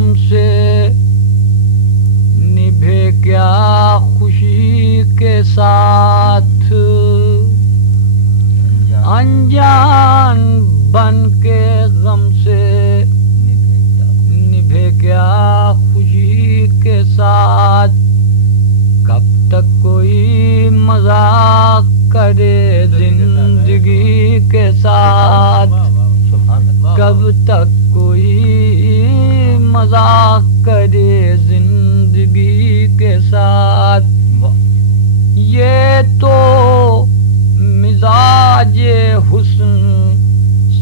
غم سے نبھے کیا خوشی کے ساتھ انجان بن کے غم سے نبھے کیا خوشی کے ساتھ کب تک کوئی مذاق کرے زندگی کے ساتھ کب تک کوئی مذاق کرے زندگی کے ساتھ یہ تو مزاج حسن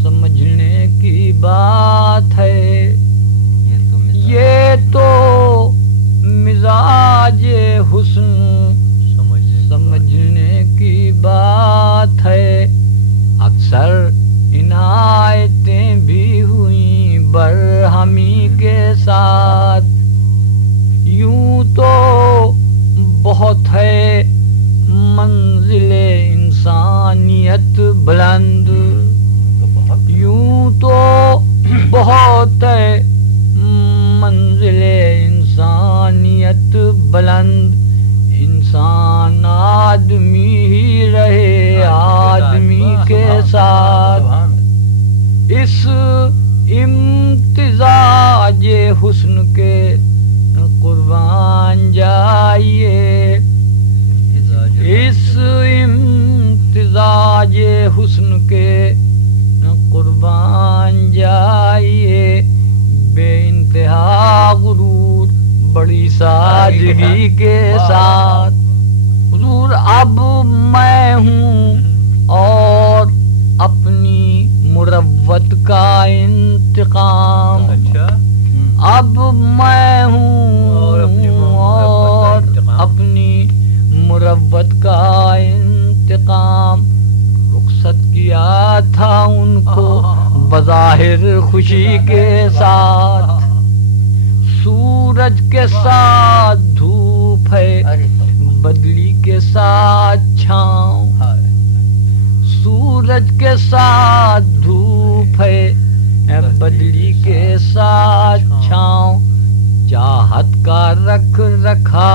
سمجھنے کی بات ہے یہ تو مزاج حسن سمجھنے کی بات ہے اکثر عنایتیں بھی ہوئیں برہمی کے ساتھ یوں تو بہت ہے منزل انسانیت بلند یوں تو بہت ہے منزل انسانیت بلند انسان آدمی ہی رہے آدمی کے ساتھ اس امتزاج حسن کے قربان جائیے اس امتزاج حسن کے قربان جائیے بے انتہا غرور بڑی سادگی کے ساتھ حضور اب میں ہوں اور اپنی مروت کا انتقام اب میں ہوں اور اپنی مروت کا انتقام رخصت کیا تھا ان کو بظاہر خوشی کے ساتھ سورج کے ساتھ دھوپ ہے بدلی کے ساتھ چھاؤں سورج کے ساتھ دھوپ ہے بدلی کے ساتھ چھاؤں چاہت کا رکھ رکھا